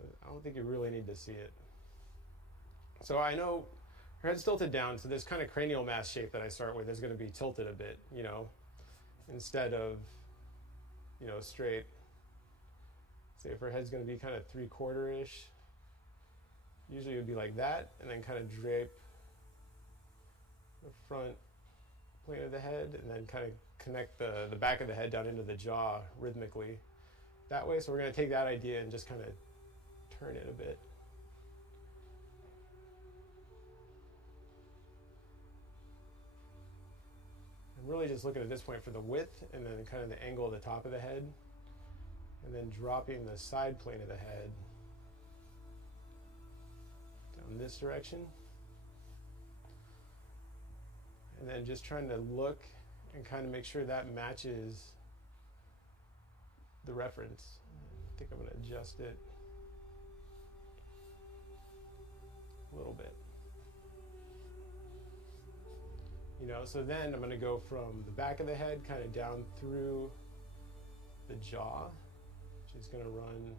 So I don't think you really need to see it. So I know her head's tilted down, so this kind of cranial mass shape that I start with is going to be tilted a bit, you know, instead of, you know, straight. Say if her head's going to be kind of 3/4-ish, usually it would be like that, and then kind of drape the front plane of the head, and then kind of connect the back of the head down into the jaw rhythmically that way. So we're going to take that idea and just kind of turn it a bit. I'm really just looking at this point for the width and then kind of the angle of the top of the head, and then dropping the side plane of the head down this direction. And then just trying to look and kind of make sure that matches the reference. I think I'm going to adjust it a little bit. You know, so then I'm going to go from the back of the head kind of down through the jaw, which is going to run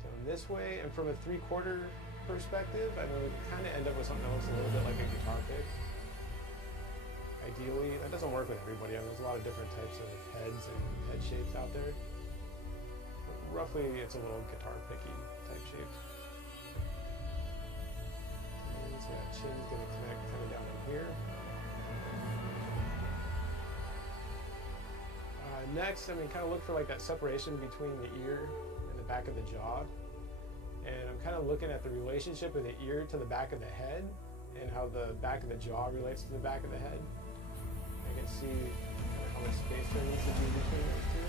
down this way. And from a 3/4 perspective, I'm going to kind of end up with something that looks a little bit like a guitar pick. Ideally, that doesn't work with everybody. I mean, there's a lot of different types of heads and head shapes out there. But roughly, it's a little guitar picky type shape. So that chin's going to connect kind of down in here. Next, I mean, kind of look for like that separation between the ear and the back of the jaw. And I'm kind of looking at the relationship of the ear to the back of the head and how the back of the jaw relates to the back of the head. I can see kind of how much space there needs to be between those two.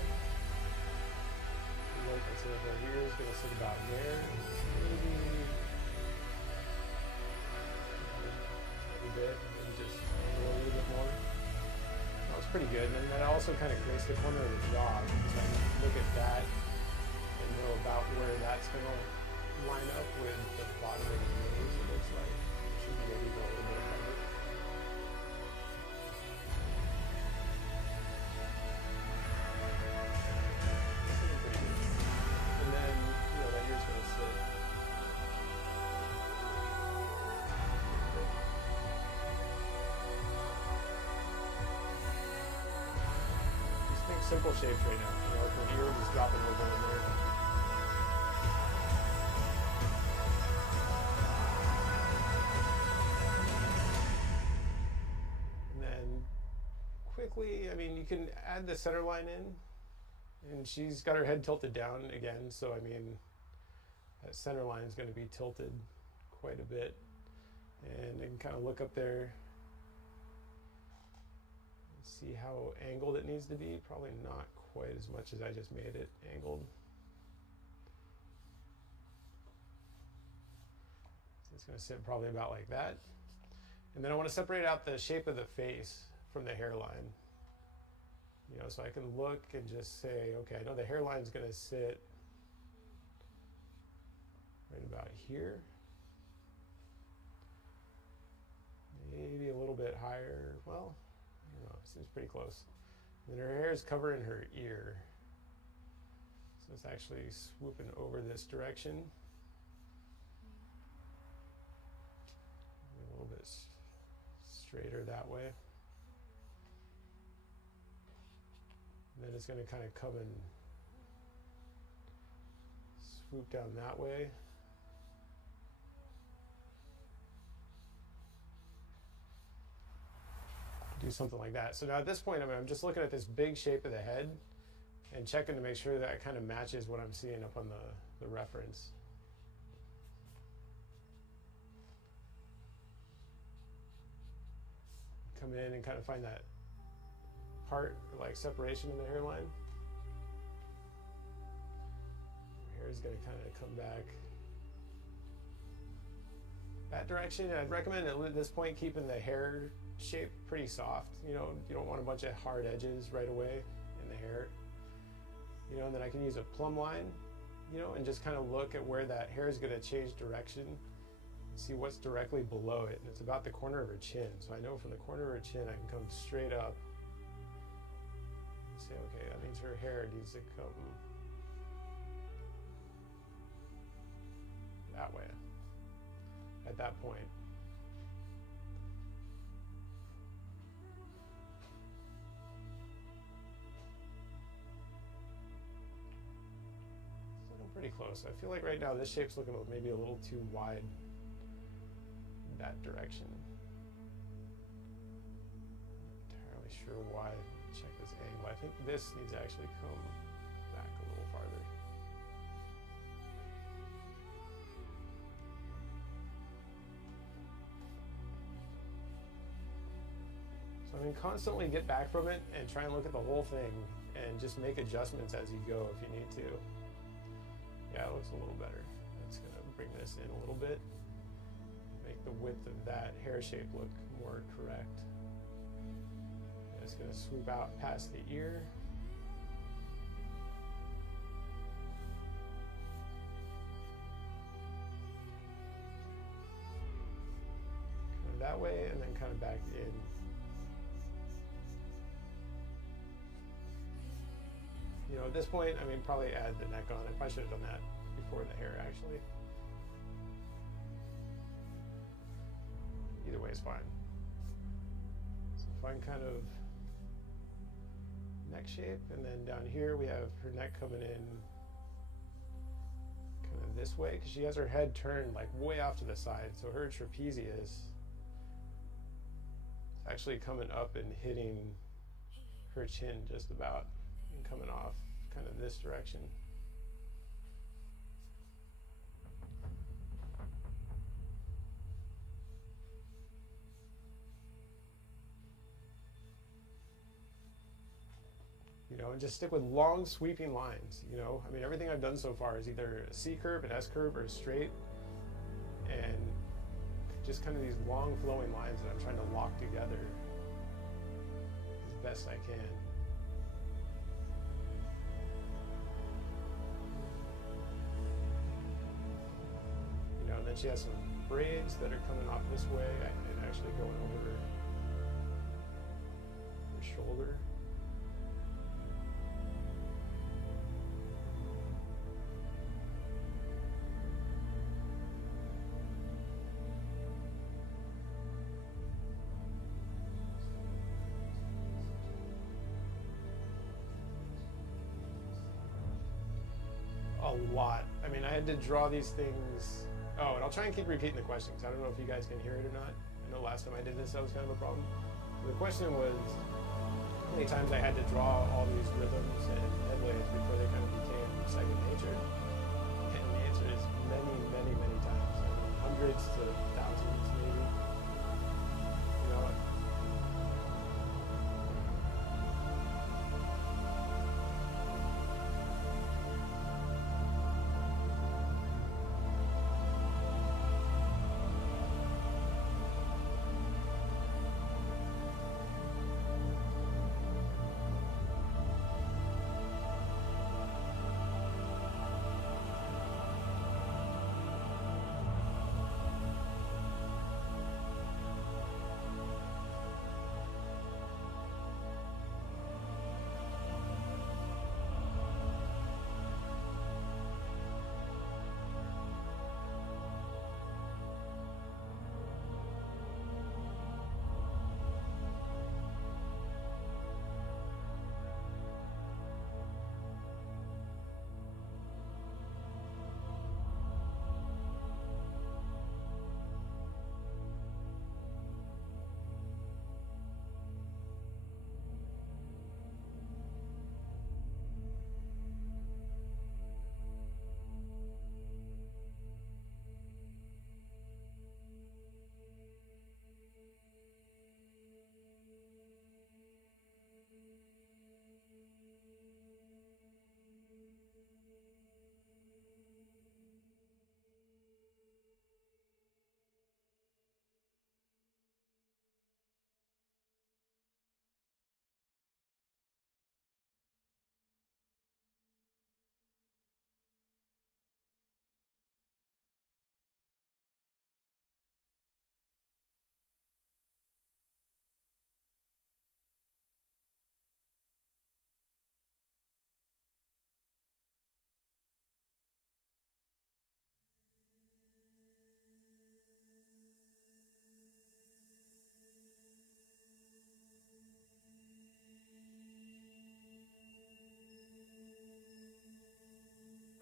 Look, I see that the ear is going to sit about there. Maybe bit and just angle a little bit more. That was pretty good. And that also kind of creates the corner of the jaw. So I can look at that and know about where that's going to line up with the bottom of the nose. It looks like it should be maybe go a little bit harder. Pretty good. And then, you know, that ear's going to sit. Simple shapes right now, you know, from here just dropping over in there. And then quickly, I mean, you can add the center line in, and she's got her head tilted down again, so I mean, that center line is going to be tilted quite a bit. And you can kind of look up there, see how angled it needs to be. Probably not quite as much as I just made it angled. So it's going to sit probably about like that. And then I want to separate out the shape of the face from the hairline. You know, so I can look and just say, okay, I know the hairline is going to sit right about here. Maybe a little bit higher. Well, I don't know, it seems pretty close. And then her hair is covering her ear. So it's actually swooping over this direction. A little bit straighter that way. And then it's going to kind of come and swoop down that way. Do something like that. So now at this point, I mean, I'm just looking at this big shape of the head and checking to make sure that it kind of matches what I'm seeing up on the reference. Come in and kind of find that part, like separation in the hairline. Your hair is going to kind of come back that direction. And I'd recommend at this point keeping the hair shape pretty soft. You know, you don't want a bunch of hard edges right away in the hair. You know, and then I can use a plumb line, you know, and just kind of look at where that hair is going to change direction. See what's directly below it, and it's about the corner of her chin. So I know from the corner of her chin I can come straight up and say, okay, that means her hair needs to come that way at that point. It's looking pretty close. I feel like right now this shape's looking maybe a little too wide that direction. Not entirely sure why. Check this angle. I think this needs to actually come back a little farther. So I mean, constantly get back from it and try and look at the whole thing and just make adjustments as you go if you need to. Yeah, it looks a little better. That's gonna bring this in a little bit. Make the width of that hair shape look more correct. And it's gonna swoop out past the ear. Kind of that way and then kind of back in. You know, at this point, I mean, probably add the neck on. I probably should have done that before the hair, actually. Either way is fine. So find kind of neck shape, and then down here we have her neck coming in kind of this way, because she has her head turned like way off to the side, so her trapezius is actually coming up and hitting her chin just about, and coming off kind of this direction. You know, and just stick with long sweeping lines, you know. I mean, everything I've done so far is either a C curve, an S curve, or a straight, and just kind of these long flowing lines that I'm trying to lock together as best I can. You know, and then she has some braids that are coming off this way and actually going over her shoulder. A lot. I mean, I had to draw these things. Oh, and I'll try and keep repeating the question because I don't know if you guys can hear it or not. I know last time I did this, that was kind of a problem. The question was how many times I had to draw all these rhythms and headways before they kind of became second nature. And the answer is many, many, many times. I mean, hundreds to thousands, maybe. You know,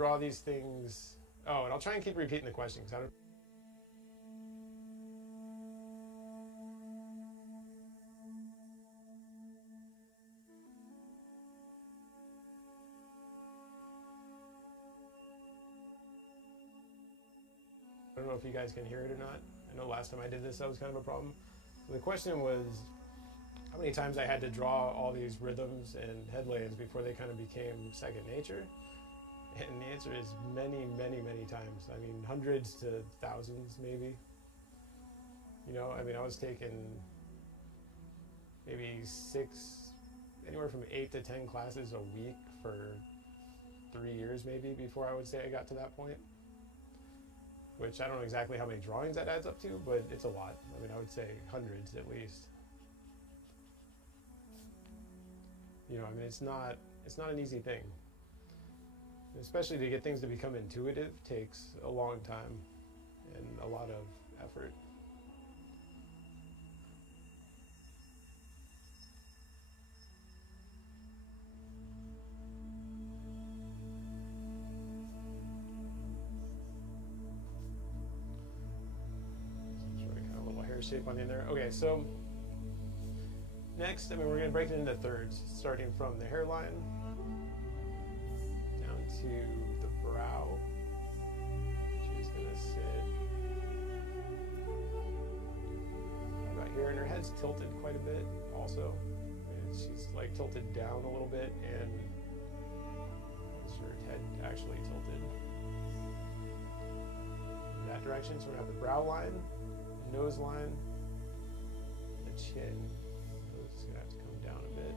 draw these things. Oh, and I'll try and keep repeating the question because I don't know if you guys can hear it or not. I know last time I did this, that was kind of a problem. So the question was how many times I had to draw all these rhythms and headlands before they kind of became second nature. And the answer is many, many, many times. I mean, hundreds to thousands, maybe. You know, I mean, I was taking maybe anywhere from 8 to 10 classes a week for 3 years, maybe, before I would say I got to that point. Which I don't know exactly how many drawings that adds up to, but it's a lot. I mean, I would say hundreds at least. You know, I mean, it's not an easy thing. Especially to get things to become intuitive takes a long time and a lot of effort. Shape on the end there. Okay, so next, I mean, we're going to break it into thirds, starting from the hairline down to the brow. She's going to sit about here, and her head's tilted quite a bit also. And she's like tilted down a little bit, and her head actually tilted in that direction. So we're going to have the brow line, nose line, the chin. Nose is going to have to come down a bit.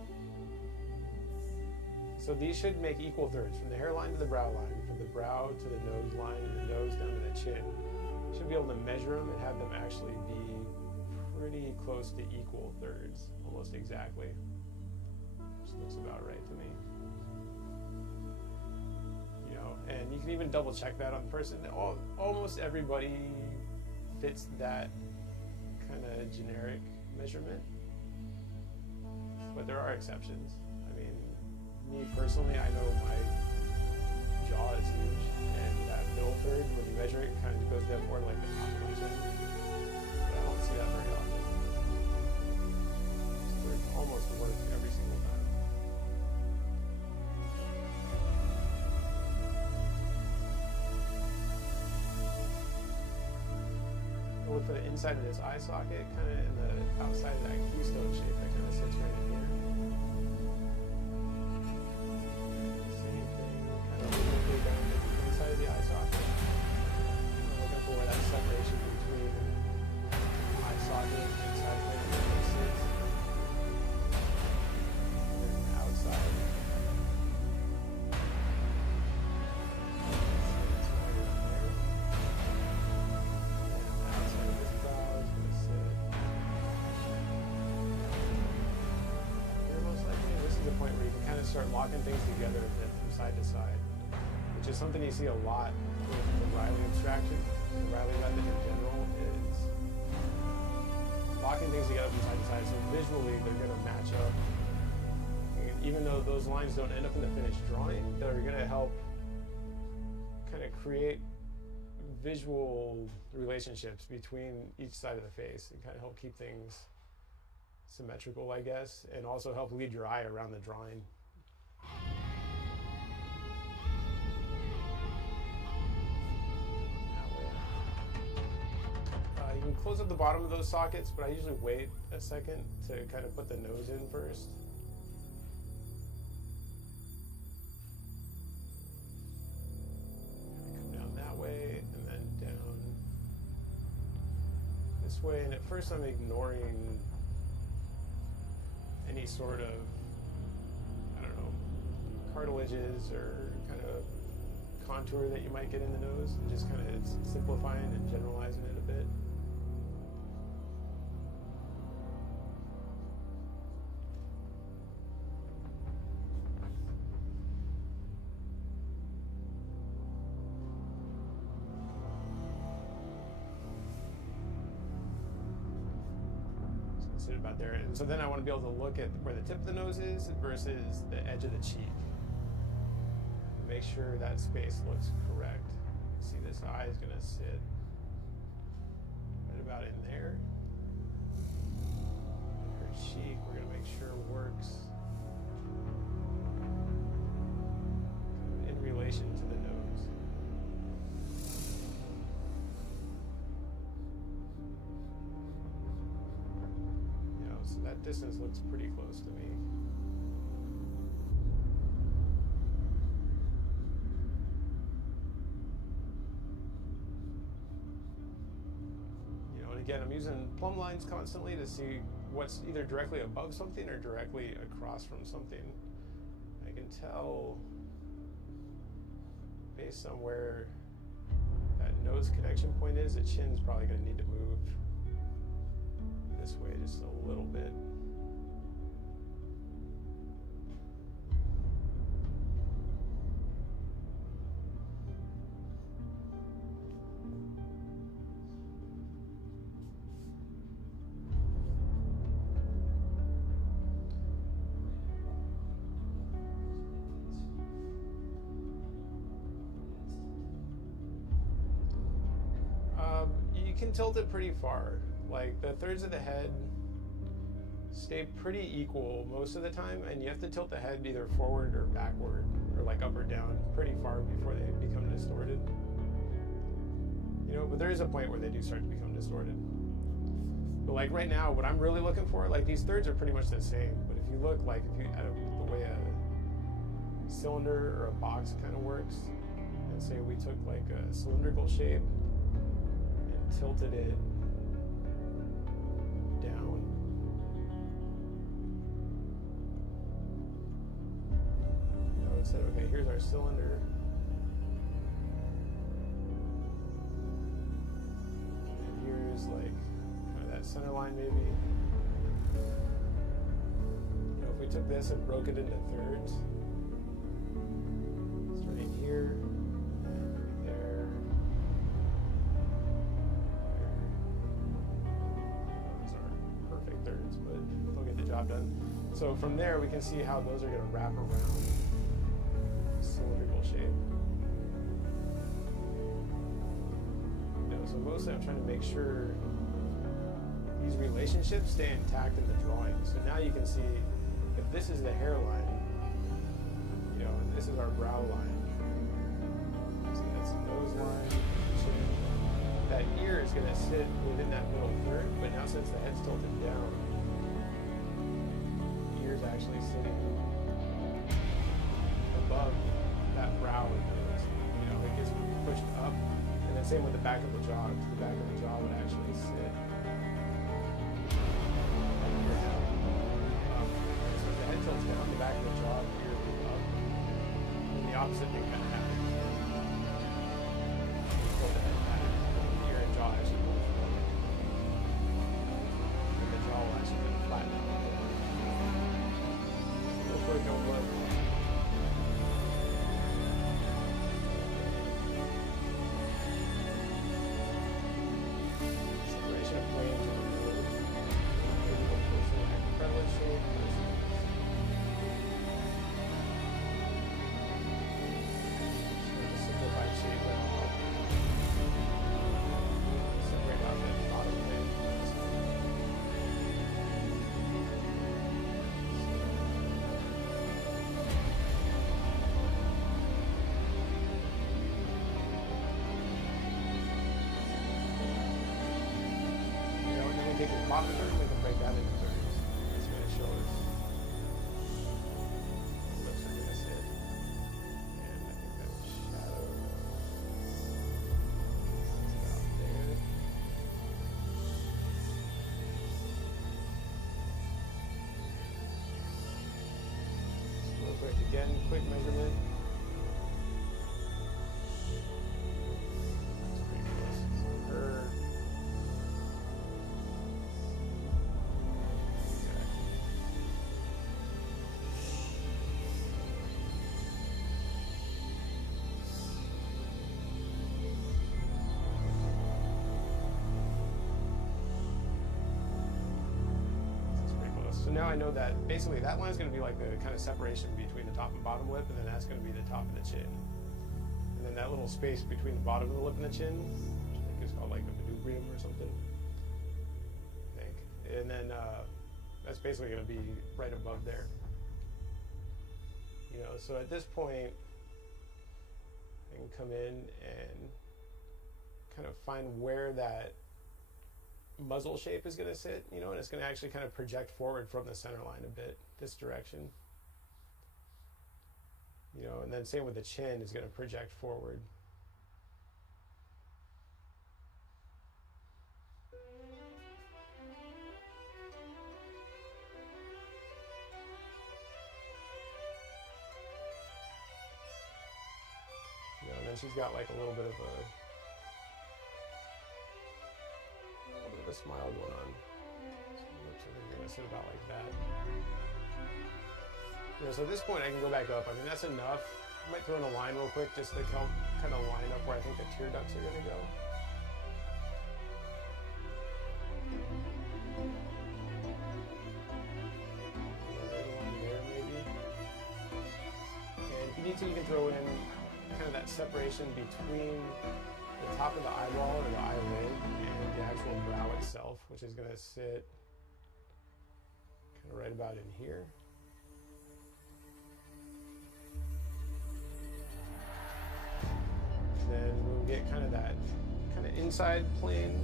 So these should make equal thirds, from the hairline to the brow line, from the brow to the nose line, and the nose down to the chin. You should be able to measure them and have them actually be pretty close to equal thirds, almost exactly. Which looks about right to me. You know, and you can even double check that on the person. Almost everybody fits that kind of generic measurement, but there are exceptions. I mean, me personally, I know my jaw is huge, and that middle third, when you measure it, kind of goes down more like the top of my chin, but I don't see that very often. This third almost works every single time. Look for the inside of this eye socket, kind of in the outside of that keystone shape that kind of sits right in here. Same thing, kind of looking down at the inside of the eye socket. I'm looking for where that separation between eye socket and side plate sits. And then the outside. Start locking things together a bit from side to side, which is something you see a lot with the Riley abstraction. The Riley method in general is locking things together from side to side, so visually they're going to match up. And even though those lines don't end up in the finished drawing, they're going to help kind of create visual relationships between each side of the face and kind of help keep things symmetrical, I guess, and also help lead your eye around the drawing. You can close up the bottom of those sockets, but I usually wait a second to kind of put the nose in first. Come down that way and then down this way, and at first I'm ignoring any sort of, I don't know, cartilages or kind of contour that you might get in the nose, and just kind of simplifying and generalizing it a bit. Sit about there, and so then I want to be able to look at where the tip of the nose is versus the edge of the cheek. Make sure that space looks correct. See, this eye is going to sit right about in there. Her cheek, we're going to make sure works in relation to the nose. You know, so that distance looks pretty close to me. Again, I'm using plumb lines constantly to see what's either directly above something or directly across from something. I can tell based on where that nose connection point is, the chin's probably going to need to move this way just a little bit. You can tilt it pretty far. Like the thirds of the head stay pretty equal most of the time, and you have to tilt the head either forward or backward or like up or down pretty far before they become distorted. You know, but there is a point where they do start to become distorted. But like right now, what I'm really looking for, like these thirds are pretty much the same, but if you look like if you at the way a cylinder or a box kind of works, and say we took like a cylindrical shape tilted it down. You know, it said, okay, here's our cylinder. And here's like kind of that center line maybe. You know, if we took this and broke it into thirds, starting here, done. So from there we can see how those are going to wrap around cylindrical shape. You know, so mostly I'm trying to make sure these relationships stay intact in the drawing. So now you can see if this is the hairline, you know, and this is our brow line. So that's the nose line, chin. That ear is going to sit within that middle third, but now since the head's tilted down, actually sitting above that brow and nose. You know, it gets pushed up. And then same with the back of the jaw. The back of the jaw would actually sit like your head up. So if the head tilts down, the back of the jaw, the ear would be up. And the opposite thing kind of happens. Tilt the head back, the ear and jaw actually move forward. And the jaw will actually kind of flatten out. Don't look. Separation of flames on the nose. Maybe we'll push the prevalent shape. So simplified shape that will help separate out that bottom plane. Take the bottom third, we can break that into thirds. It's going to show us the lips are going to sit. And I think that shadow is out there. Just real quick, again, quick measurement. It's pretty close. So her. So now I know that basically that line is going to be like the kind of separation between the top and bottom lip, and then that's going to be the top of the chin. And then that little space between the bottom of the lip and the chin, which I think is called like the manubrium or something, I think. And then that's basically going to be right above there. You know, so at this point, I can come in and kind of find where that muzzle shape is going to sit, you know, and it's going to actually kind of project forward from the center line a bit, this direction. You know, and then same with the chin is going to project forward. You know, and then she's got like a little bit of a smile going on. So lips, I think are going to sit about like that. You know, so at this point I can go back up. I mean, that's enough. I might throw in a line real quick just to help kind of line up where I think the tear ducts are going to go. Right along there maybe. And if you need to, you can throw in kind of that separation between the top of the eyeball or the eyelid and the actual brow itself, which is going to sit kind of right about in here. And then we'll get kind of that kind of inside plane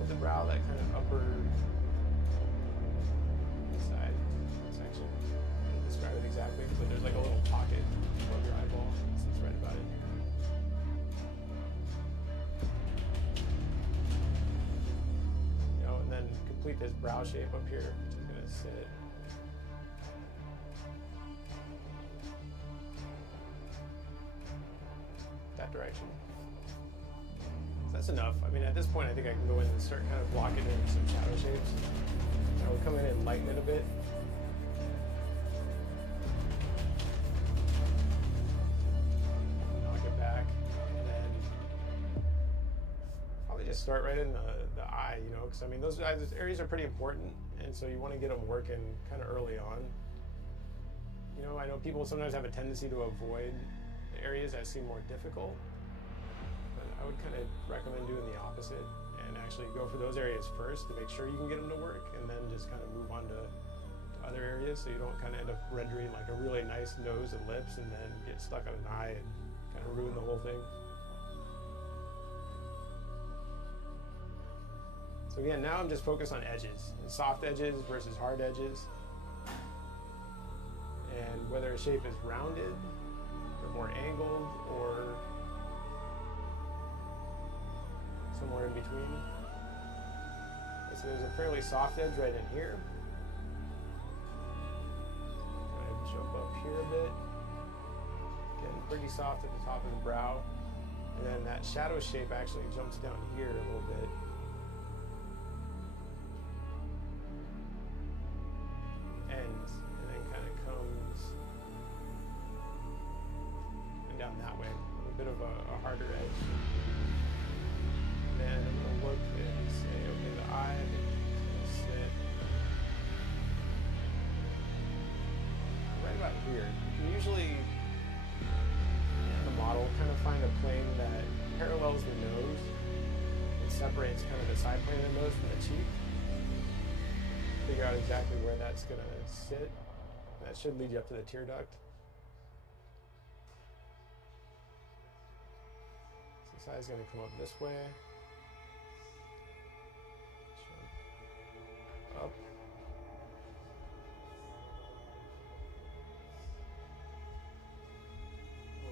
of the brow, that kind of upper inside section. I don't describe it exactly, but there's like a little pocket above your eyeball. So it's right about it. Then complete this brow shape up here, which is going to sit that direction. So that's enough. I mean, at this point, I think I can go in and start kind of blocking in some shadow shapes. I will come in and lighten it a bit. Knock it back, and then probably just start right in the eye, you know, because I mean those areas are pretty important, and so you want to get them working kind of early on. You know, I know people sometimes have a tendency to avoid the areas that seem more difficult, but I would kind of recommend doing the opposite and actually go for those areas first to make sure you can get them to work, and then just kind of move on to other areas so you don't kind of end up rendering like a really nice nose and lips and then get stuck on an eye and kind of ruin the whole thing. So again, now I'm just focused on edges, and soft edges versus hard edges, and whether a shape is rounded or more angled or somewhere in between. So there's a fairly soft edge right in here. Kind of jump up here a bit. Getting pretty soft at the top of the brow. And then that shadow shape actually jumps down here a little bit. And then kind of comes and down that way. A bit of a harder edge. And then I'm going to look and say, okay, the eye is going to sit right about here. You can usually, in the model, kind of find a plane that parallels the nose and separates kind of the side plane of the nose from the cheek. Figure out exactly where that's going to sit. That should lead you up to the tear duct. So this eye is going to come up this way. Jump up.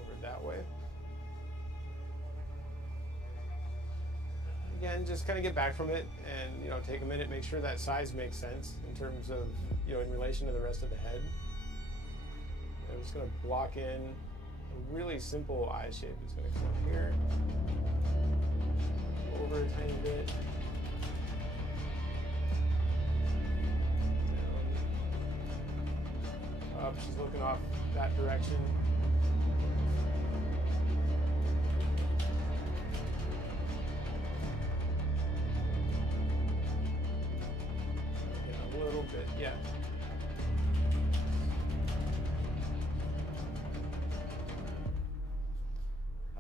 Over that way. Again, just kind of get back from it and, you know, take a minute, make sure that size makes sense in terms of, you know, in relation to the rest of the head. I'm just going to block in a really simple eye shape. It's going to come up here, over a tiny bit, down, up. She's looking off that direction. little bit, yeah.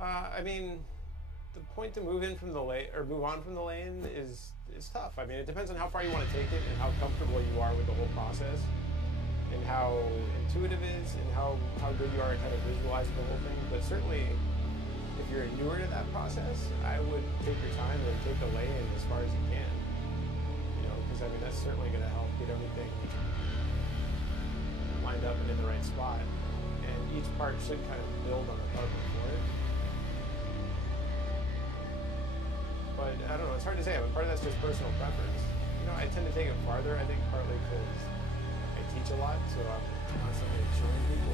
I mean, the point to move in from the lane or move on from the lane is tough. I mean, it depends on how far you want to take it and how comfortable you are with the whole process, and how intuitive it is, and how good you are at kind of visualizing the whole thing. But certainly, if you're newer to that process, I would take your time and take the lay-in as far as you can. You know, because I mean that's certainly going to help get everything lined up and in the right spot. And each part should kind of build on the part before it. But I don't know, it's hard to say. I mean, part of that's just personal preference. You know, I tend to take it farther, I think partly because I teach a lot, so I'm constantly showing people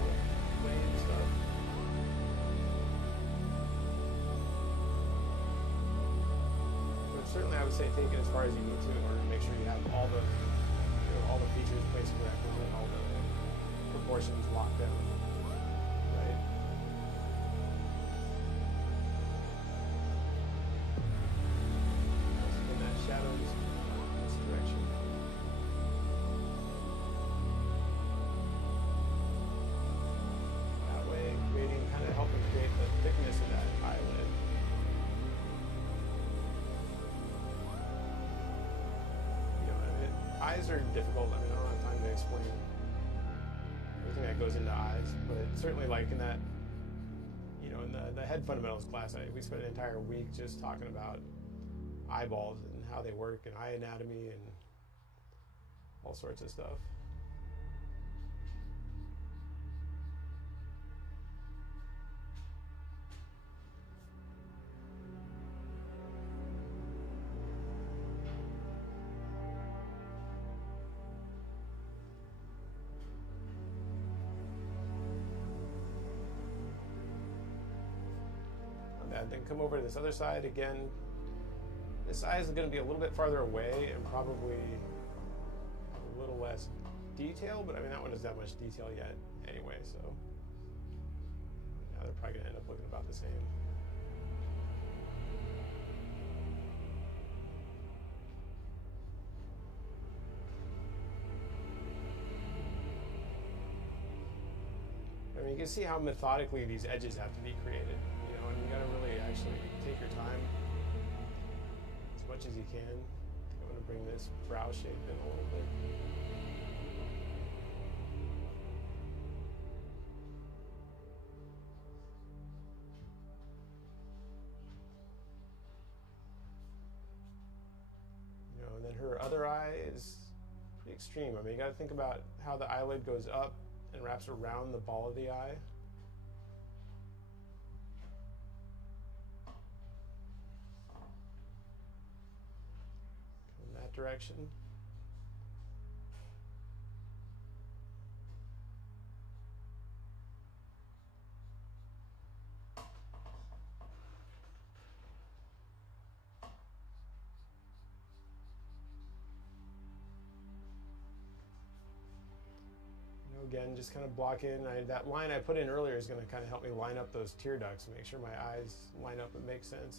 lay and stuff. But certainly I would say take it as far as you need to in order to make sure you have all the features placed correctly and all the proportions locked down. Right? Shadows in this direction. That way, kind of helping create the thickness of that eyelid. You know, I mean, eyes are difficult. I mean, I don't have time to explain everything that goes into eyes, but certainly, like in that, you know, in the head fundamentals class, we spent an entire week just talking about eyeballs and how they work and eye anatomy and all sorts of stuff. Not bad. Then come over to this other side again. This eye is going to be a little bit farther away and probably a little less detail, but I mean that one doesn't have much detail yet anyway, so now they're probably going to end up looking about the same. I mean, you can see how methodically these edges have to be created, you know, and you got to really actually take your time as much as you can. I think I'm going to bring this brow shape in a little bit. You know, and then her other eye is pretty extreme. I mean, you got to think about how the eyelid goes up and wraps around the ball of the eye. In that direction. Again, just kind of block in. That line I put in earlier is going to kind of help me line up those tear ducts and make sure my eyes line up and make sense.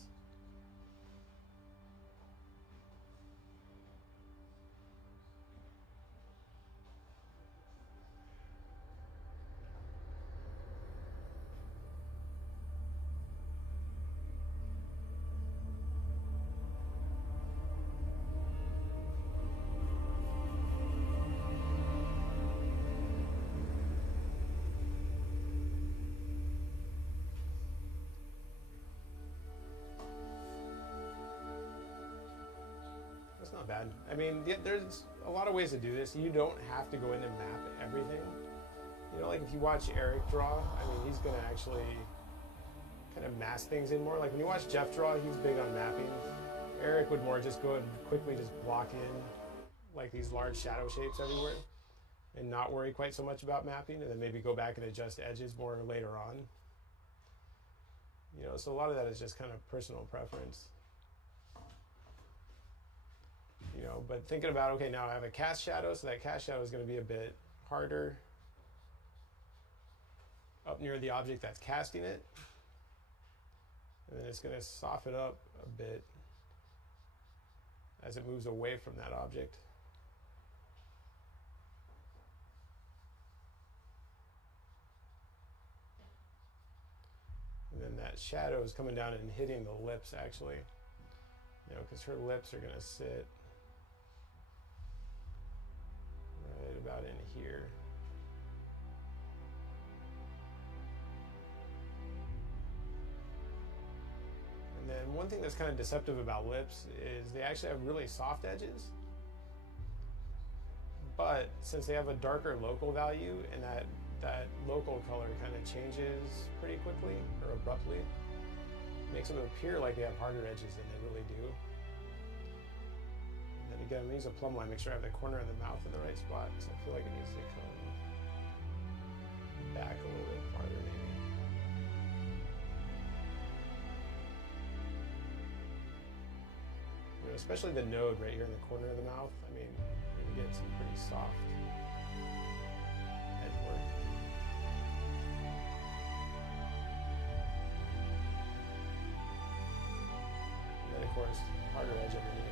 It's not bad. I mean, there's a lot of ways to do this. You don't have to go in and map everything. You know, like if you watch Eric draw, I mean, he's going to actually kind of mask things in more. Like when you watch Jeff draw, he's big on mapping. Eric would more just go and quickly just block in like these large shadow shapes everywhere and not worry quite so much about mapping, and then maybe go back and adjust edges more later on. You know, so a lot of that is just kind of personal preference. You know, but thinking about, okay, now I have a cast shadow, so that cast shadow is going to be a bit harder up near the object that's casting it. And then it's going to soften up a bit as it moves away from that object. then that shadow is coming down and hitting the lips actually, you know, because her lips are gonna sit right about in here. And then one thing that's kind of deceptive about lips is they actually have really soft edges. But since they have a darker local value and that local color kind of changes pretty quickly or abruptly, it makes them appear like they have harder edges than they really do. And then again, I'm gonna use a plumb line, make sure I have the corner of the mouth in the right spot, because I feel like it needs to come back a little bit farther maybe. You know, especially the node right here in the corner of the mouth. I mean, you get some pretty soft edge work. And then of course, harder edge underneath.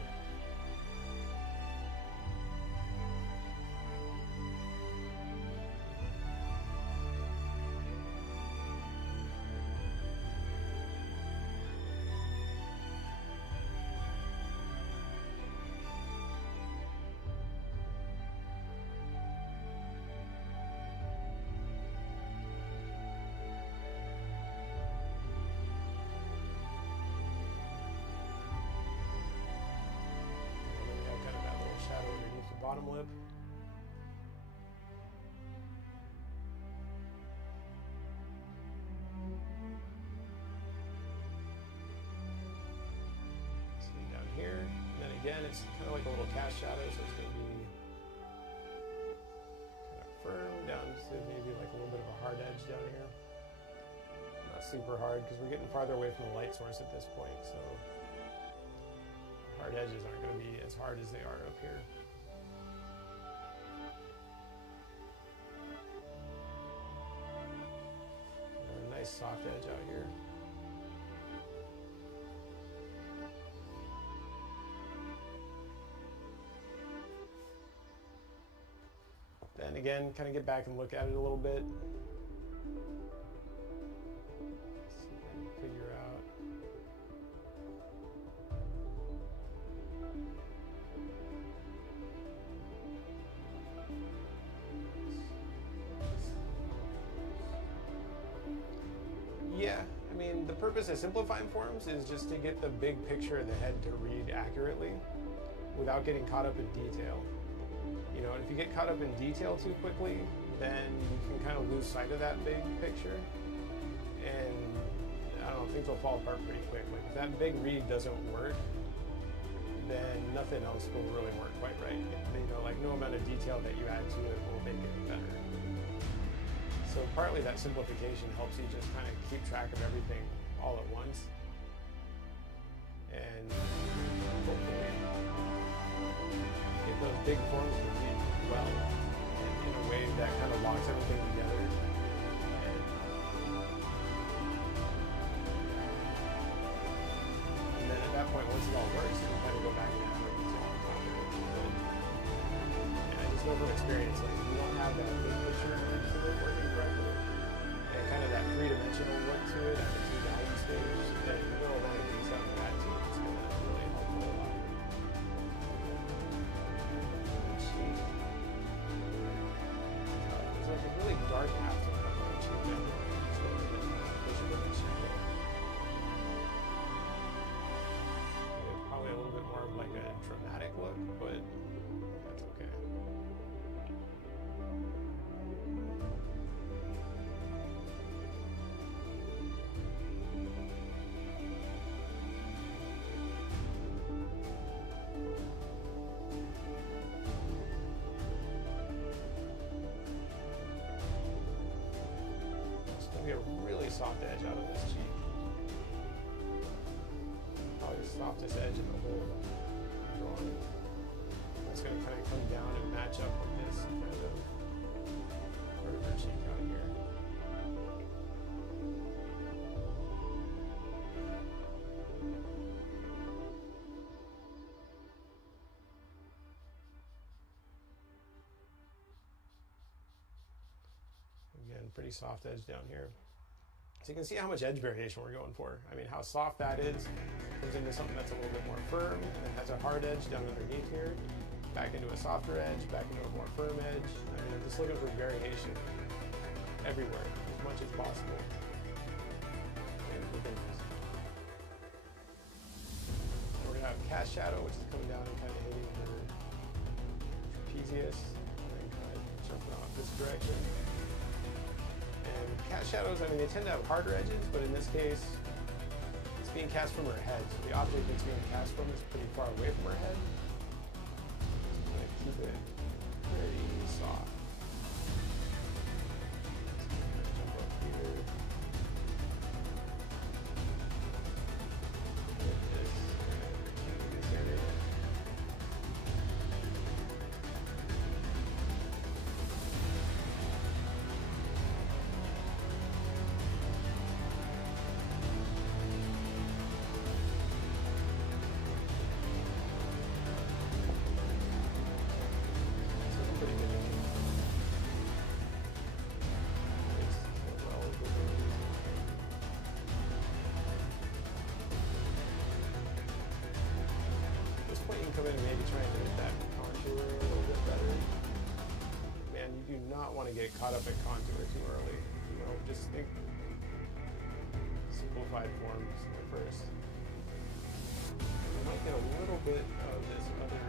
Shadow underneath the bottom lip. See down here, and then again, it's kind of like a little cast shadow, so it's going to be kind of firm down to maybe like a little bit of a hard edge down here. Not super hard because we're getting farther away from the light source at this point, so hard edges aren't going to be as hard as they are up here. And a nice soft edge out here. Then again, kind of get back and look at it a little bit. See if I can figure out. Yeah, I mean, the purpose of simplifying forms is just to get the big picture of the head to read accurately without getting caught up in detail. You know, and if you get caught up in detail too quickly, then you can kind of lose sight of that big picture. And I don't know, things will fall apart pretty quick. Like if that big read doesn't work, then nothing else will really work quite right. You know, like no amount of detail that you add to it will make it better. So partly that simplification helps you just kind of keep track of everything all at once. And hopefully get those big forms to read well and in a way that kind of locks everything together. And then at that point, once it all works, you can kind of go back and add more detail on top of it. And I just know from experience, like if you don't have that big picture of it working correctly, and kind of that three-dimensional look to it at the two-value stage, then you will then do something bad to it. It's going to really help a lot. There's like a really dark afternoon of our cheek member. Probably a little bit more of like a dramatic look, but that's okay. A really soft edge out of this cheek. Probably the softest edge in the whole drawing. It's going to kind of come down and match up with this kind of part of her cheek out here. Again, pretty soft edge down here. So you can see how much edge variation we're going for. I mean, how soft that is turns into something that's a little bit more firm, and then has a hard edge down underneath here, back into a softer edge, back into a more firm edge. I mean, I'm just looking for variation everywhere, as much as possible. And we're gonna have cast shadow, which is coming down and kind of hitting her trapezius, and then kind of jumping off this direction. And cast shadows, I mean, they tend to have harder edges, but in this case, it's being cast from her head. So the object it's being cast from is pretty far away from her head. So I'm going to keep it pretty soft. So jump up here. Get this in this area. Come in and maybe try and hit that contour a little bit better. Man, you do not want to get caught up at contour too early. You know, just think simplified forms at first. You might get a little bit of this other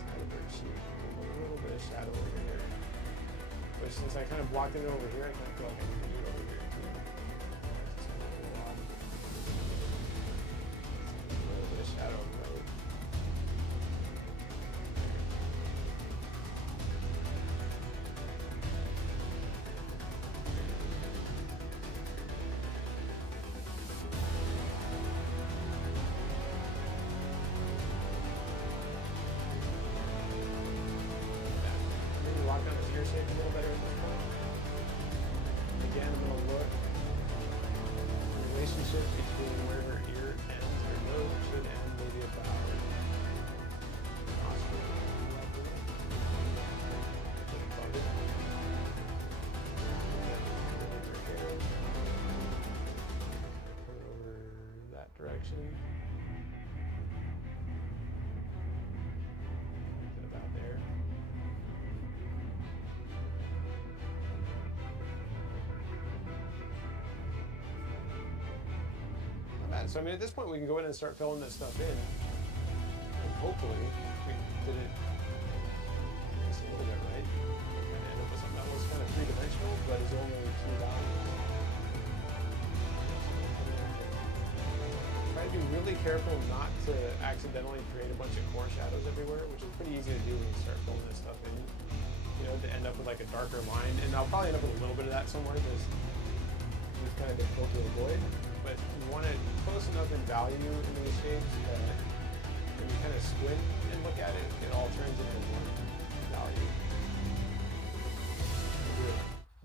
side of her cheek, a little bit of shadow over here. But since I kind of blocked it over here, I kind of feel like I need to do it over here too. Shadow, right? Maybe lock down this ear shape a little better at this point. Again, I'm going to look the relationship between where her ear ends, her nose should end maybe about nostril level. Above it. Her hair. Put it over that direction. And about there. So I mean, at this point, we can go in and start filling this stuff in. And hopefully, we did it just a little bit right. Kind of end up with something that was kind of three-dimensional, but is only two values. Try to be really careful not to accidentally create a bunch of core shadows everywhere, which is pretty easy to do when you start filling this stuff in. You know, to end up with like a darker line, and I'll probably end up with a little bit of that somewhere, because it's kind of difficult to avoid. But you want it close enough in value in these shapes that when you kind of squint and look at it, it all turns into one value.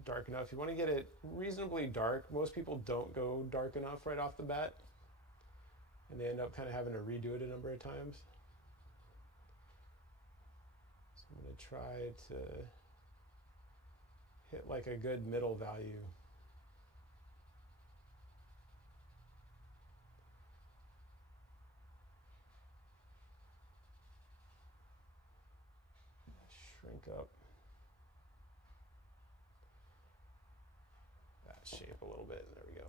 Dark enough. You want to get it reasonably dark. Most people don't go dark enough right off the bat, and they end up kind of having to redo it a number of times. So I'm going to try to hit like a good middle value. Shrink up that shape a little bit. There we go.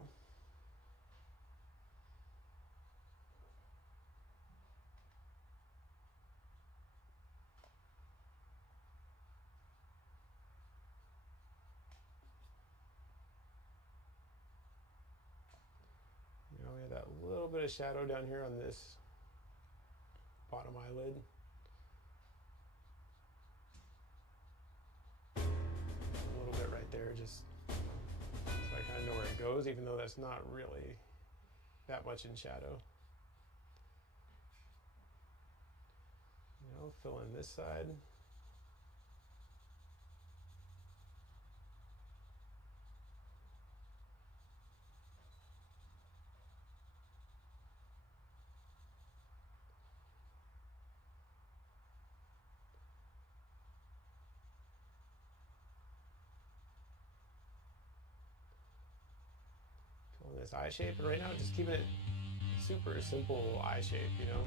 You know, we have that little bit of shadow down here on this bottom eyelid. There, just so I kind of know where it goes, even though that's not really that much in shadow. You know, fill in this side. this eye shape, and right now just keeping it super simple eye shape, you know.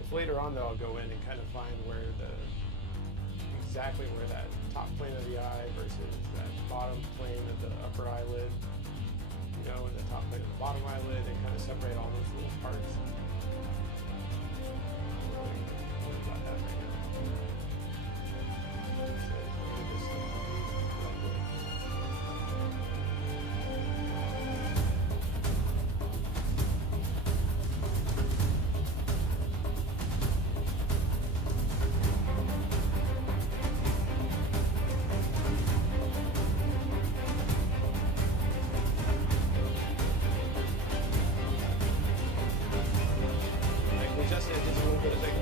If later on though I'll go in and kind of find where exactly where that top plane of the eye versus that bottom plane of the upper eyelid, you know, and the top plane of the bottom eyelid, and kind of separate all those little parts. What about that right now? Just a little bit of bigger.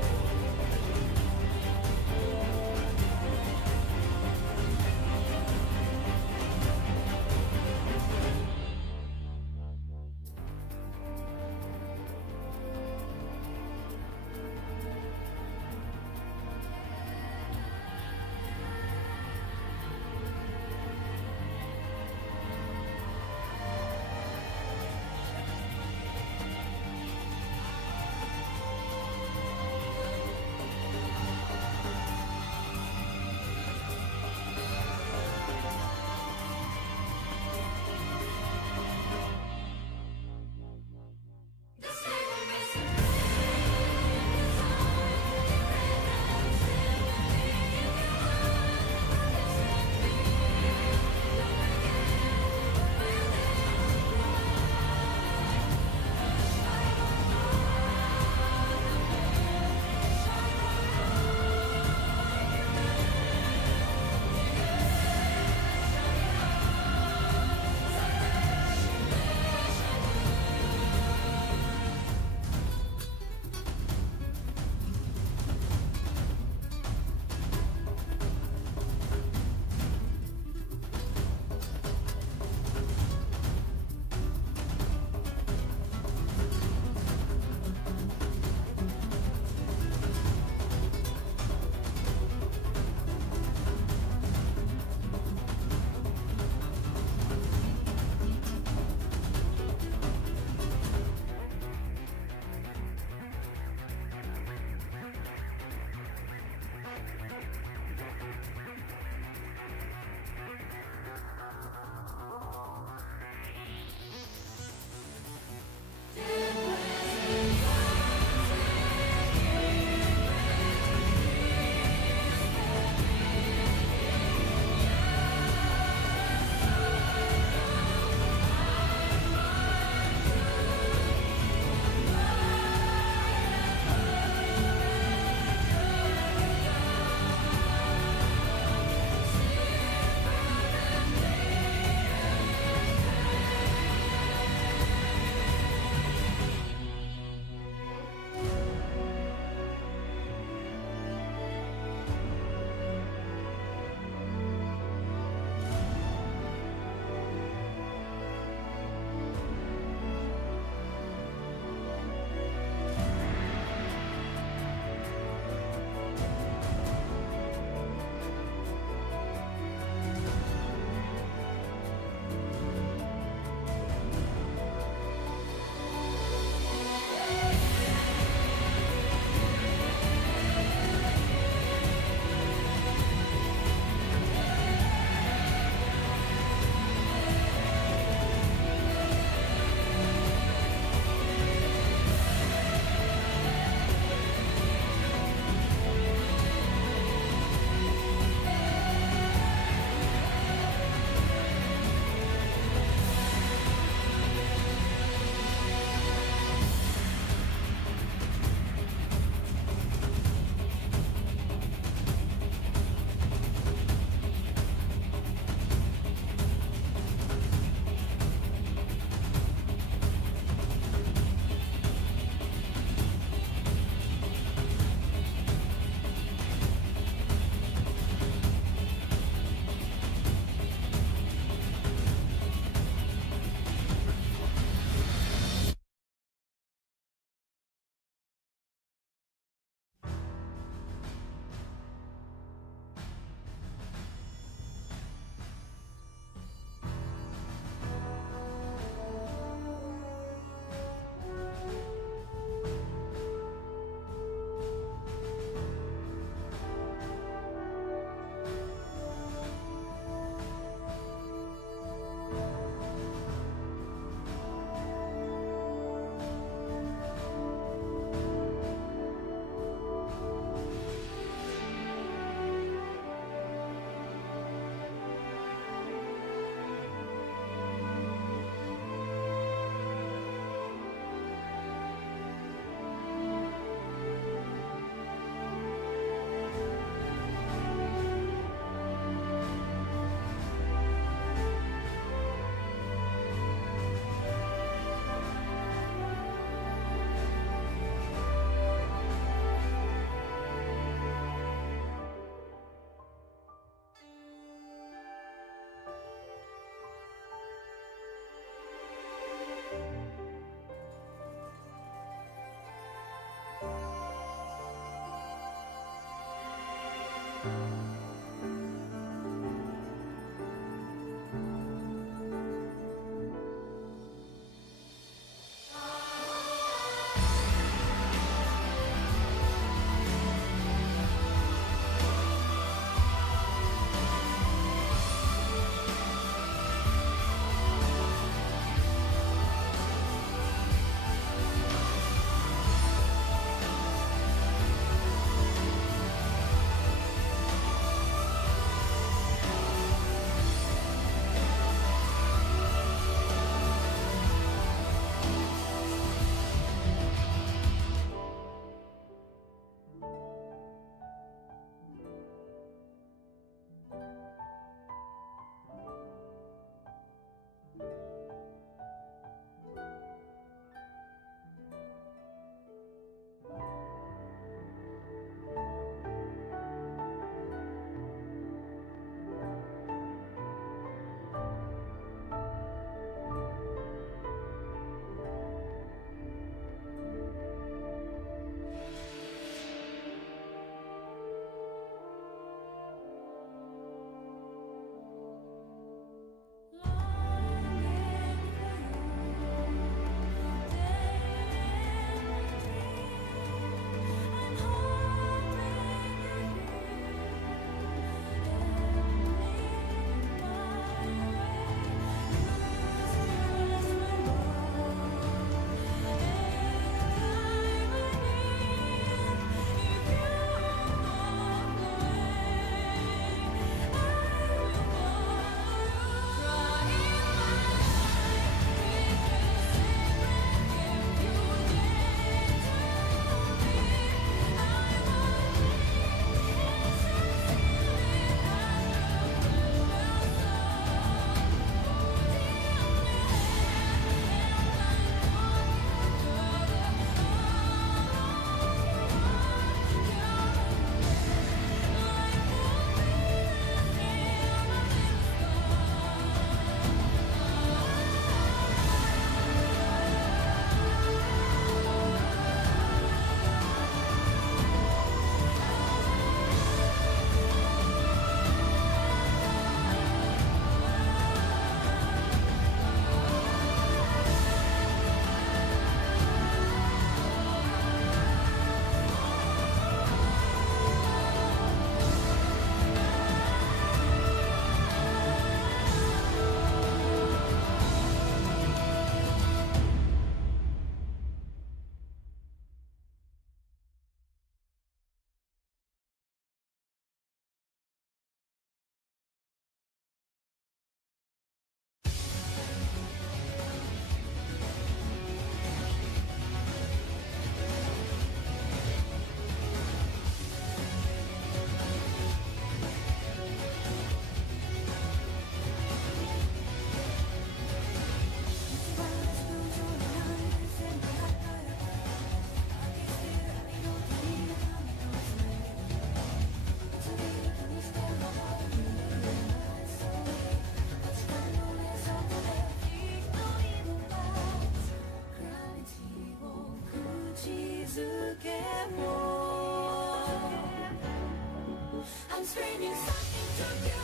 I'm screaming something to you,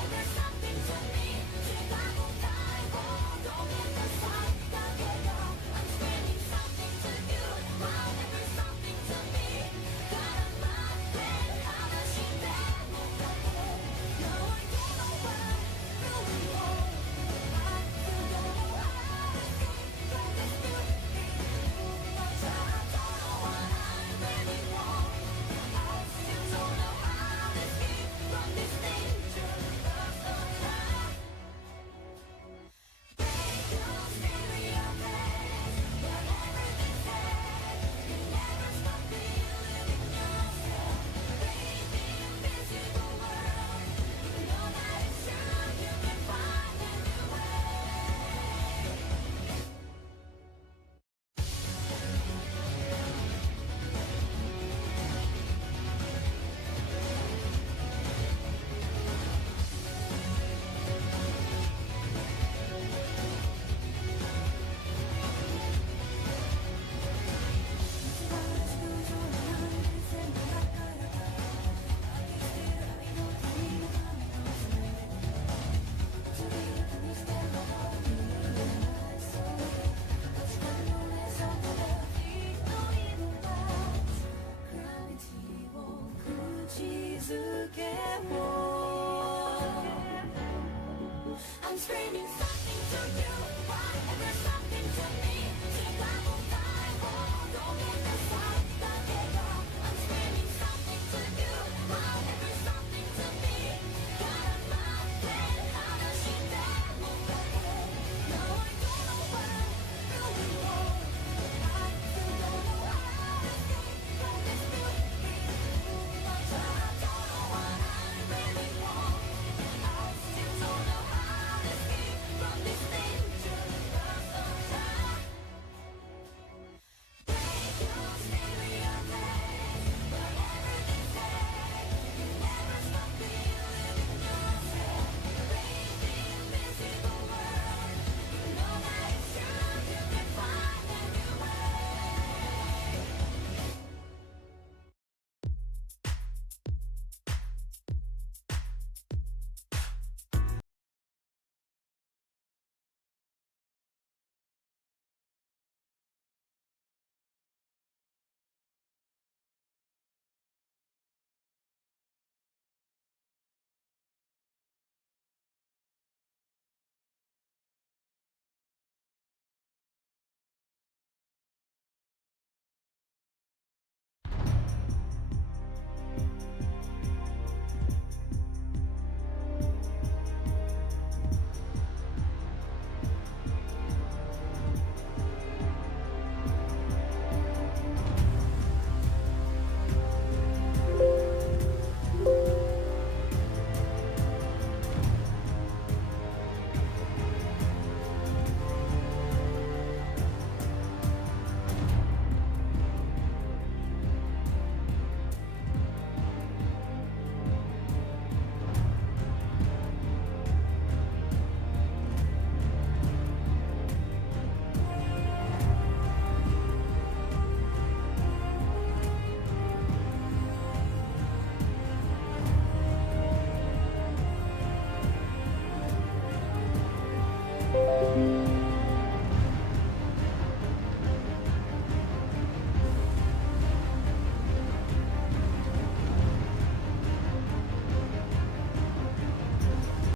and there's something to me. Don't get the sign, don't get up. I'm screaming something to you, and there's something to me. 가란 말에 하나씩 내못하고 너와 깨어봐, really wrong. I still don't know how to escape from this feeling. But I don't know what I really want. I still don't know how to escape from this danger of the night. Break your stereotypes, whatever they say. You never stop believing yourself. Brave the invisible world. You know that it's true. You can find a new way. I'm screaming something to you, and there's something to me. Don't get the sign, don't get up. I'm screaming something to you, and there's something to me. 가란 말에 하나씩 내못하고 너와 깨어봐, really wrong. I still don't know how to escape from this feeling. But I don't know what I really want. I still don't know how to escape from this danger of the night. Break your stereotypes, whatever they say. You never stop believing yourself. Brave the invisible world. You know that it's true. You can find a new way.